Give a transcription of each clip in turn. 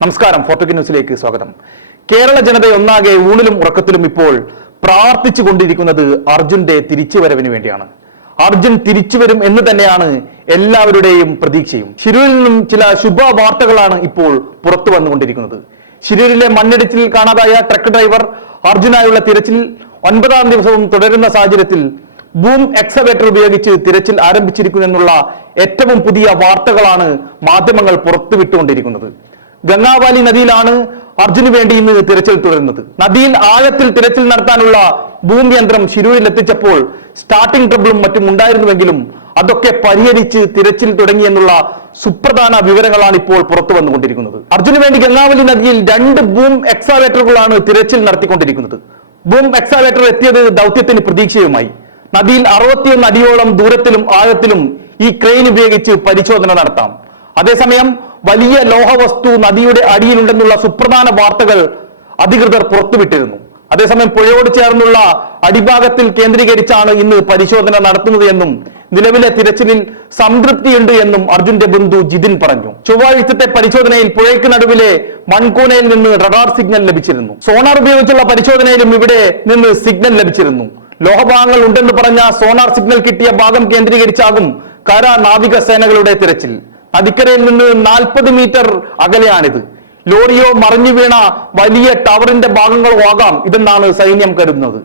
നമസ്കാരം ഫോർട്ടുഗി ന്യൂസിലേക്ക് സ്വാഗതം. കേരള ജനത ഒന്നാകെ ഊണിലും ഉറക്കത്തിലും ഇപ്പോൾ പ്രാർത്ഥിച്ചു കൊണ്ടിരിക്കുന്നത് അർജുന്റെ തിരിച്ചുവരവിന് വേണ്ടിയാണ്. അർജുൻ തിരിച്ചു വരും എന്ന് തന്നെയാണ് എല്ലാവരുടെയും പ്രതീക്ഷയും. ശിരൂരിൽ നിന്നും ചില ശുഭ വാർത്തകളാണ് ഇപ്പോൾ പുറത്തു വന്നുകൊണ്ടിരിക്കുന്നത്. ശിരൂരിലെ മണ്ണിടിച്ചിൽ കാണാതായ ട്രക്ക് ഡ്രൈവർ അർജുനായുള്ള തിരച്ചിൽ ഒൻപതാം ദിവസവും തുടരുന്ന സാഹചര്യത്തിൽ ബൂം എക്സവേറ്റർ ഉപയോഗിച്ച് തിരച്ചിൽ ആരംഭിച്ചിരിക്കുന്നു എന്നുള്ള ഏറ്റവും പുതിയ വാർത്തകളാണ് മാധ്യമങ്ങൾ പുറത്തുവിട്ടുകൊണ്ടിരിക്കുന്നത്. ഗംഗാവാലി നദിയിലാണ് അർജുന് വേണ്ടി ഇന്ന് തിരച്ചിൽ തുടരുന്നത്. നദിയിൽ ആഴത്തിൽ തിരച്ചിൽ നടത്താനുള്ള ഭൂമി യന്ത്രം ശിരൂരിൽ എത്തിച്ചപ്പോൾ സ്റ്റാർട്ടിംഗ് ട്രബിളും മറ്റും ഉണ്ടായിരുന്നുവെങ്കിലും അതൊക്കെ പരിഹരിച്ച് തിരച്ചിൽ തുടങ്ങി എന്നുള്ള സുപ്രധാന വിവരങ്ങളാണ് ഇപ്പോൾ പുറത്തു വന്നുകൊണ്ടിരിക്കുന്നത്. അർജുന് വേണ്ടി ഗംഗാവലി നദിയിൽ രണ്ട് ബൂം എക്സാവേറ്ററുകളാണ് തിരച്ചിൽ നടത്തിക്കൊണ്ടിരിക്കുന്നത്. ബൂം എക്സാവേറ്റർ എത്തിയത് ദൗത്യത്തിന് പ്രതീക്ഷയുമായി. നദിയിൽ അറുപത്തിയൊന്ന് അടിയോളം ദൂരത്തിലും ആഴത്തിലും ഈ ക്രെയിൻ ഉപയോഗിച്ച് പരിശോധന നടത്താം. അതേസമയം വലിയ ലോഹവസ്തു നദിയുടെ അടിയിലുണ്ടെന്നുള്ള സുപ്രധാന വാർത്തകൾ അധികൃതർ പുറത്തുവിട്ടിരുന്നു. അതേസമയം പുഴയോട് ചേർന്നുള്ള അടിഭാഗത്തിൽ കേന്ദ്രീകരിച്ചാണ് ഇന്ന് പരിശോധന നടത്തുന്നത് എന്നും നിലവിലെ തിരച്ചിലിൽ സംതൃപ്തിയുണ്ട് എന്നും അർജുന്റെ ബന്ധു ജിതിൻ പറഞ്ഞു. ചൊവ്വാഴ്ചത്തെ പരിശോധനയിൽ പുഴയ്ക്ക് നടുവിലെ മൺകൂനയിൽ നിന്ന് റഡാർ സിഗ്നൽ ലഭിച്ചിരുന്നു. സോണാർ ഉപയോഗിച്ചുള്ള പരിശോധനയിലും ഇവിടെ നിന്ന് സിഗ്നൽ ലഭിച്ചിരുന്നു. ലോഹഭാഗങ്ങൾ ഉണ്ടെന്ന് പറഞ്ഞ സോണാർ സിഗ്നൽ കിട്ടിയ ഭാഗം കേന്ദ്രീകരിച്ചാകും കര നാവിക സേനകളുടെ തിരച്ചിൽ. നദിക്കരയിൽ നിന്ന് നാൽപ്പത് മീറ്റർ അകലെയാണിത്. ലോറിയോ മറിഞ്ഞു വീണ വലിയ ടവറിന്റെ ഭാഗങ്ങളോ ആകാം ഇതെന്നാണ് സൈന്യം കരുതുന്നത്.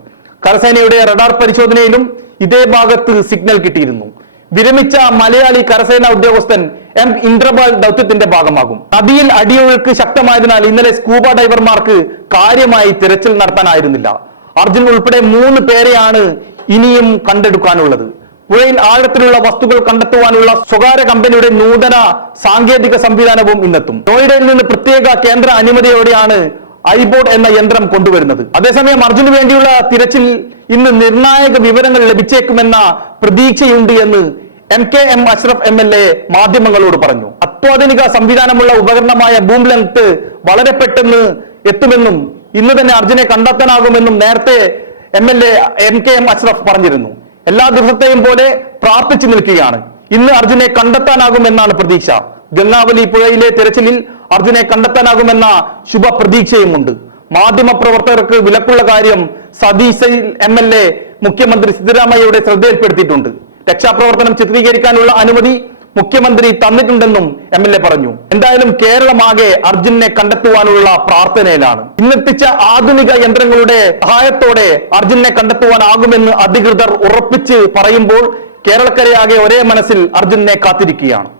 കരസേനയുടെ റഡാർ പരിശോധനയിലും ഇതേ ഭാഗത്ത് സിഗ്നൽ കിട്ടിയിരുന്നു. വിരമിച്ച മലയാളി കരസേന ഉദ്യോഗസ്ഥൻ എം ഇന്ദ്രബാൽ ദൗത്യത്തിന്റെ ഭാഗമാകും. നദിയിൽ അടിയൊഴുക്ക് ശക്തമായതിനാൽ ഇന്നലെ സ്കൂബ ഡൈവർമാർക്ക് കാര്യമായി തിരച്ചിൽ നടത്താനായിരുന്നില്ല. അർജുൻ ഉൾപ്പെടെ മൂന്ന് പേരെയാണ് ഇനിയും കണ്ടെടുക്കാനുള്ളത്. പുഴയിൽ ആഴത്തിലുള്ള വസ്തുക്കൾ കണ്ടെത്തുവാനുള്ള സ്വകാര്യ കമ്പനിയുടെ നൂതന സാങ്കേതിക സംവിധാനവും ഇന്നെത്തും. നോയിഡയിൽ നിന്ന് പ്രത്യേക കേന്ദ്ര അനുമതിയോടെയാണ് ഐബോർഡ് എന്ന യന്ത്രം കൊണ്ടുവരുന്നത്. അതേസമയം അർജുന് വേണ്ടിയുള്ള തിരച്ചിൽ ഇന്ന് നിർണായക വിവരങ്ങൾ ലഭിച്ചേക്കുമെന്ന പ്രതീക്ഷയുണ്ട് എന്ന് M K M Ashraf M L A മാധ്യമങ്ങളോട് പറഞ്ഞു. അത്യാധുനിക സംവിധാനമുള്ള ഉപകരണമായ ബൂം ലെങ്ത് വളരെ പെട്ടെന്ന് എത്തുമെന്നും ഇന്ന് തന്നെ അർജുനെ കണ്ടെത്താനാകുമെന്നും നേരത്തെ M L A M K M Ashraf പറഞ്ഞിരുന്നു. എല്ലാ ദിവസത്തെയും പോലെ പ്രാർത്ഥിച്ചു നിൽക്കുകയാണ്. ഇന്ന് അർജുനെ കണ്ടെത്താനാകുമെന്നാണ് പ്രതീക്ഷ. ഗംഗാവലി പുഴയിലെ തെരച്ചിലിൽ അർജുനെ കണ്ടെത്താനാകുമെന്ന ശുഭ പ്രതീക്ഷയുമുണ്ട് മാധ്യമ പ്രവർത്തകർക്ക് വിലക്കുള്ള കാര്യം സതീശയിൽ എം എൽ എ മുഖ്യമന്ത്രി സിദ്ധരാമയ്യയുടെ ശ്രദ്ധയിൽപ്പെടുത്തിയിട്ടുണ്ട്. രക്ഷാപ്രവർത്തനം ചിത്രീകരിക്കാനുള്ള അനുമതി മുഖ്യമന്ത്രി തന്നിട്ടുണ്ടെന്നും എം എൽ എ പറഞ്ഞു. എന്തായാലും കേരളമാകെ അർജുനെ കണ്ടെത്തുവാനുള്ള പ്രാർത്ഥനയിലാണ്. ഇന്നെത്തിച്ച ആധുനിക യന്ത്രങ്ങളുടെ സഹായത്തോടെ അർജുനെ കണ്ടെത്തുവാനാകുമെന്ന് അധികൃതർ ഉറപ്പിച്ച് പറയുമ്പോൾ കേരളക്കരയാകെ ഒരേ മനസ്സിൽ അർജുനെ കാത്തിരിക്കുകയാണ്.